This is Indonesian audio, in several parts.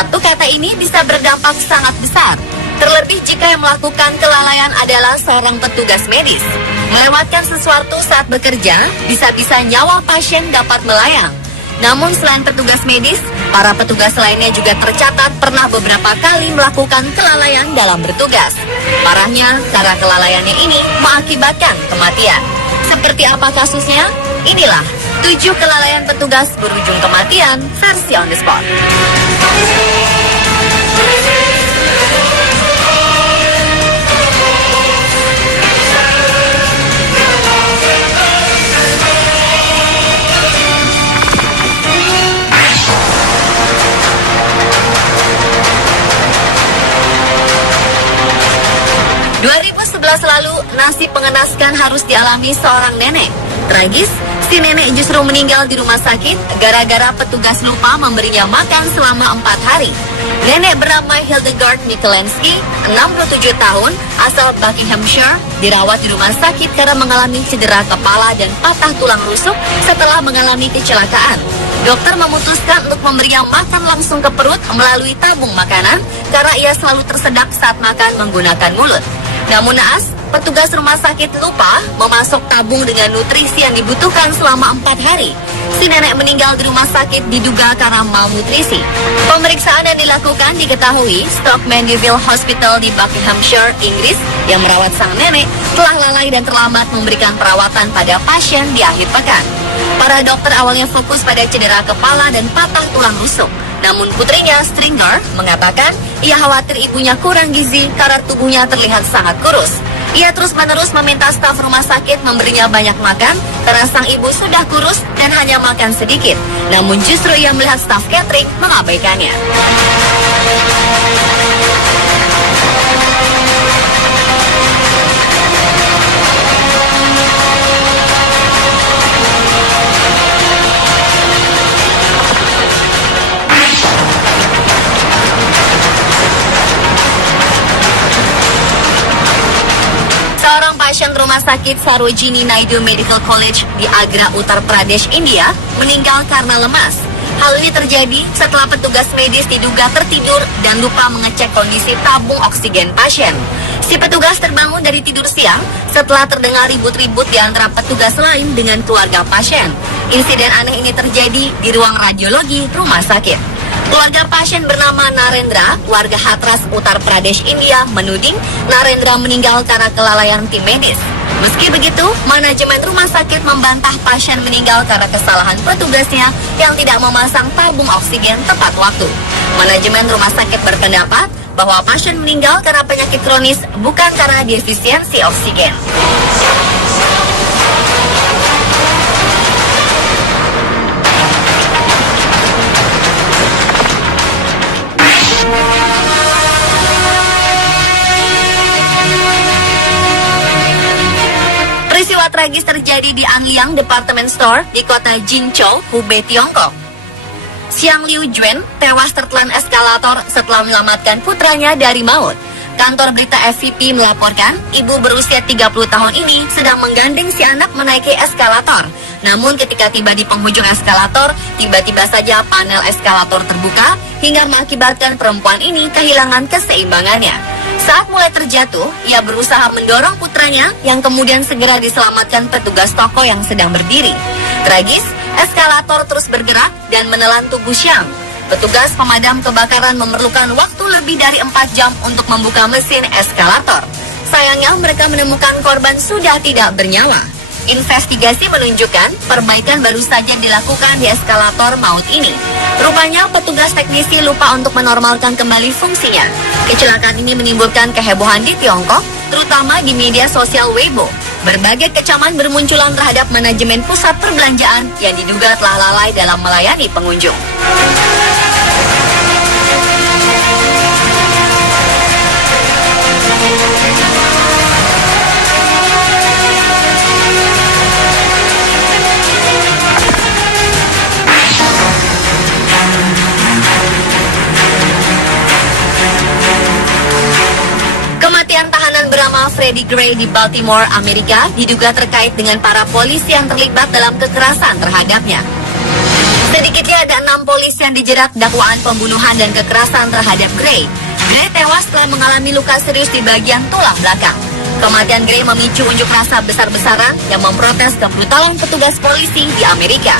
Satu kata ini bisa berdampak sangat besar, terlebih jika yang melakukan kelalaian adalah seorang petugas medis. Melewatkan sesuatu saat bekerja, bisa-bisa nyawa pasien dapat melayang. Namun selain petugas medis, para petugas lainnya juga tercatat pernah beberapa kali melakukan kelalaian dalam bertugas. Parahnya, cara kelalaiannya ini mengakibatkan kematian. Seperti apa kasusnya? Inilah 7 kelalaian petugas berujung kematian versi on the spot. 2011 lalu, nasib mengenaskan harus dialami seorang nenek. Tragis, si nenek justru meninggal di rumah sakit gara-gara petugas lupa memberinya makan selama 4 hari. Nenek bernama Hildegard Michalensky, 67 tahun, asal Buckinghamshire, dirawat di rumah sakit karena mengalami cedera kepala dan patah tulang rusuk setelah mengalami kecelakaan. Dokter memutuskan untuk memberinya makan langsung ke perut melalui tabung makanan karena ia selalu tersedak saat makan menggunakan mulut. Namun naas, petugas rumah sakit lupa memasok tabung dengan nutrisi yang dibutuhkan selama 4 hari. Si nenek meninggal di rumah sakit diduga karena malnutrisi. Pemeriksaan yang dilakukan diketahui Stoke Mandeville Hospital di Buckinghamshire, Inggris yang merawat sang nenek telah lalai dan terlambat memberikan perawatan pada pasien di akhir pekan. Para dokter awalnya fokus pada cedera kepala dan patah tulang rusuk. Namun putrinya, Stringer, mengatakan ia khawatir ibunya kurang gizi karena tubuhnya terlihat sangat kurus. Ia terus-menerus meminta staf rumah sakit memberinya banyak makan karena sang ibu sudah kurus dan hanya makan sedikit. Namun justru ia melihat staf catering mengabaikannya. Pasien rumah sakit Sarojini Naidu Medical College di Agra, Uttar Pradesh, India, meninggal karena lemas. Hal ini terjadi setelah petugas medis diduga tertidur dan lupa mengecek kondisi tabung oksigen pasien. Si petugas terbangun dari tidur siang setelah terdengar ribut-ribut di antara petugas lain dengan keluarga pasien. Insiden aneh ini terjadi di ruang radiologi rumah sakit. Keluarga pasien bernama Narendra, warga Hathras, Uttar Pradesh, India, menuding Narendra meninggal karena kelalaian tim medis. Meski begitu, manajemen rumah sakit membantah pasien meninggal karena kesalahan petugasnya yang tidak memasang tabung oksigen tepat waktu. Manajemen rumah sakit berpendapat bahwa pasien meninggal karena penyakit kronis, bukan karena defisiensi oksigen. Peristiwa tragis terjadi di Anliang Department Store di kota Jinzhou, Hubei, Tiongkok. Xiang Liu Juan tewas tertelan eskalator setelah menyelamatkan putranya dari maut. Kantor berita FVP melaporkan ibu berusia 30 tahun ini sedang menggandeng si anak menaiki eskalator. Namun ketika tiba di penghujung eskalator, tiba-tiba saja panel eskalator terbuka hingga mengakibatkan perempuan ini kehilangan keseimbangannya. Saat mulai terjatuh, ia berusaha mendorong putranya yang kemudian segera diselamatkan petugas toko yang sedang berdiri. Tragis, eskalator terus bergerak dan menelan tubuh Xiang. Petugas pemadam kebakaran memerlukan waktu lebih dari 4 jam untuk membuka mesin eskalator. Sayangnya mereka menemukan korban sudah tidak bernyawa. Investigasi menunjukkan perbaikan baru saja dilakukan di eskalator maut ini. Rupanya petugas teknisi lupa untuk menormalkan kembali fungsinya. Kecelakaan ini menimbulkan kehebohan di Tiongkok, terutama di media sosial Weibo. Berbagai kecaman bermunculan terhadap manajemen pusat perbelanjaan yang diduga telah lalai dalam melayani pengunjung. Freddie Gray di Baltimore, Amerika, diduga terkait dengan para polisi yang terlibat dalam kekerasan terhadapnya. Sedikitnya ada 6 polisi yang dijerat dakwaan pembunuhan dan kekerasan terhadap Gray. Gray tewas setelah mengalami luka serius di bagian tulang belakang. Kematian Gray memicu unjuk rasa besar-besaran yang memprotes kebrutalan petugas polisi di Amerika.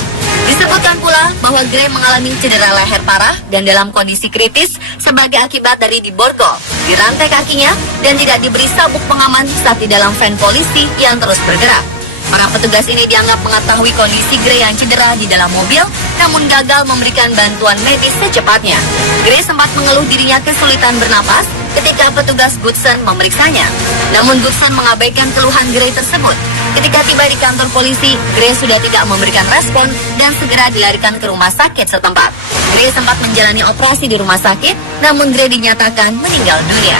Disebutkan pula bahwa Gray mengalami cedera leher parah dan dalam kondisi kritis sebagai akibat dari diborgol, dirantai kakinya, dan tidak diberi sabuk pengaman saat di dalam van polisi yang terus bergerak. Para petugas ini dianggap mengetahui kondisi Gray yang cedera di dalam mobil, namun gagal memberikan bantuan medis secepatnya. Gray sempat mengeluh dirinya kesulitan bernapas ketika petugas Goodson memeriksanya. Namun Goodson mengabaikan keluhan Gray tersebut. Ketika tiba di kantor polisi, Gray sudah tidak memberikan respon dan segera dilarikan ke rumah sakit setempat. Gray sempat menjalani operasi di rumah sakit, namun Gray dinyatakan meninggal dunia.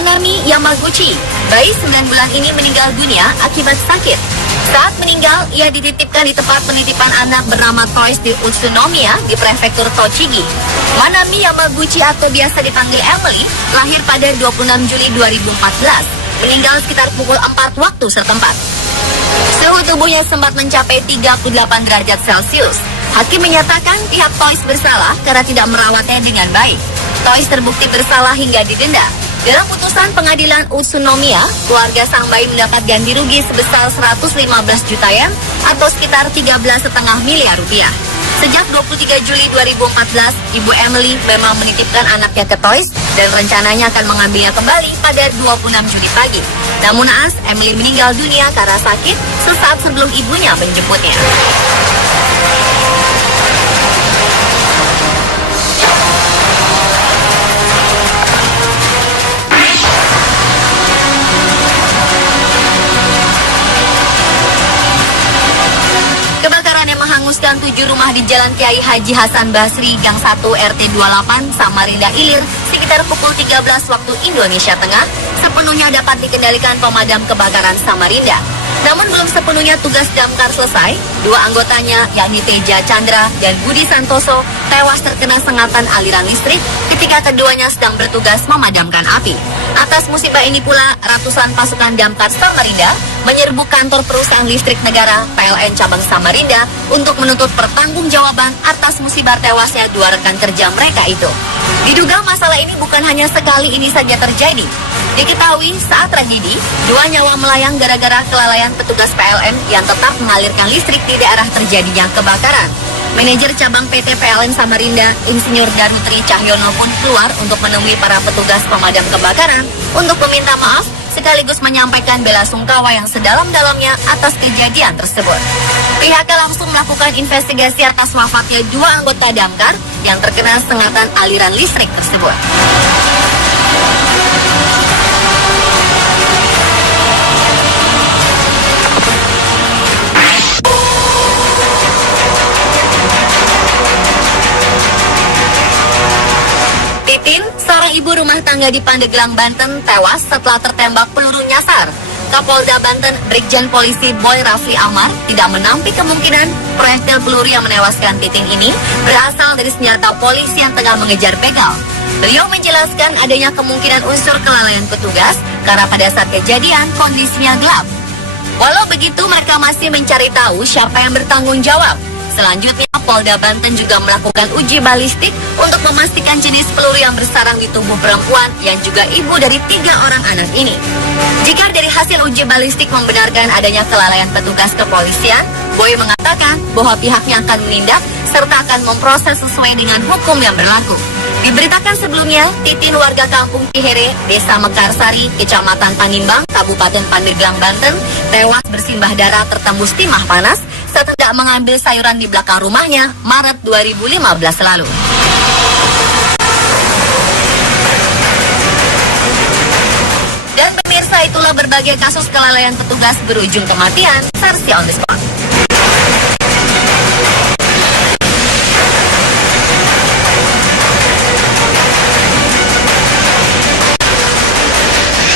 Manami Yamaguchi, bayi 9 bulan ini meninggal dunia akibat sakit. Saat meninggal, ia dititipkan di tempat penitipan anak bernama Toys di Utsunomiya di prefektur Tochigi. Manami Yamaguchi atau biasa dipanggil Emily, lahir pada 26 Juli 2014, meninggal sekitar pukul 4 waktu setempat. Suhu tubuhnya sempat mencapai 38 derajat Celcius. Hakim menyatakan pihak Toys bersalah karena tidak merawatnya dengan baik. Toys terbukti bersalah hingga didenda. Dalam putusan pengadilan Utsunomiya, keluarga sang bayi mendapat ganti rugi sebesar 115 juta yen atau sekitar 13,5 miliar rupiah. Sejak 23 Juli 2014, Ibu Emily memang menitipkan anaknya ke Toys dan rencananya akan mengambilnya kembali pada 26 Juli pagi. Namun naas, Emily meninggal dunia karena sakit sesaat sebelum ibunya menjemputnya. Menghanguskan 7 rumah di Jalan Kiai Haji Hasan Basri, Gang 1 RT 28, Samarinda Ilir, sekitar pukul 13 waktu Indonesia Tengah, sepenuhnya dapat dikendalikan pemadam kebakaran Samarinda. Namun belum sepenuhnya tugas damkar selesai, 2 anggotanya, yakni Teja Chandra dan Budi Santoso, tewas terkena sengatan aliran listrik ketika keduanya sedang bertugas memadamkan api. Atas musibah ini pula, ratusan pasukan damkar Samarinda menyerbu kantor perusahaan listrik negara PLN Cabang Samarinda untuk menuntut pertanggungjawaban atas musibah tewasnya 2 rekan kerja mereka itu. Diduga masalah ini bukan hanya sekali ini saja terjadi. Diketahui saat tragedi, 2 nyawa melayang gara-gara kelalaian petugas PLN yang tetap mengalirkan listrik di daerah terjadinya kebakaran. Manajer cabang PT PLN Samarinda, Insinyur Danutri Cahyono pun keluar untuk menemui para petugas pemadam kebakaran untuk meminta maaf sekaligus menyampaikan bela sungkawa yang sedalam-dalamnya atas kejadian tersebut. Pihaknya langsung melakukan investigasi atas wafatnya 2 anggota damkar yang terkena sengatan aliran listrik tersebut. Titin, seorang ibu rumah tangga di Pandeglang, Banten, tewas setelah tertembak peluru nyasar. Kapolda Banten, Brigjen Polisi Boy Rafli Amar, tidak menampik kemungkinan proyektil peluru yang menewaskan Titin ini berasal dari senjata polisi yang tengah mengejar begal. Beliau menjelaskan adanya kemungkinan unsur kelalaian petugas karena pada saat kejadian kondisinya gelap. Walau begitu, mereka masih mencari tahu siapa yang bertanggung jawab. Selanjutnya, Polda Banten juga melakukan uji balistik untuk memastikan jenis peluru yang bersarang di tubuh perempuan yang juga ibu dari 3 orang anak ini. Jika dari hasil uji balistik membenarkan adanya kelalaian petugas kepolisian, Boy mengatakan bahwa pihaknya akan menindak serta akan memproses sesuai dengan hukum yang berlaku. Diberitakan sebelumnya, Titin warga kampung Cihere, Desa Mekarsari, Kecamatan Panimbang, Kabupaten Pandeglang, Banten, tewas bersimbah darah tertembus timah panas saat hendak mengambil sayuran di belakang rumahnya Maret 2015 lalu. Dan pemirsa, itulah berbagai kasus kelalaian petugas berujung kematian. Sarsi on the spot.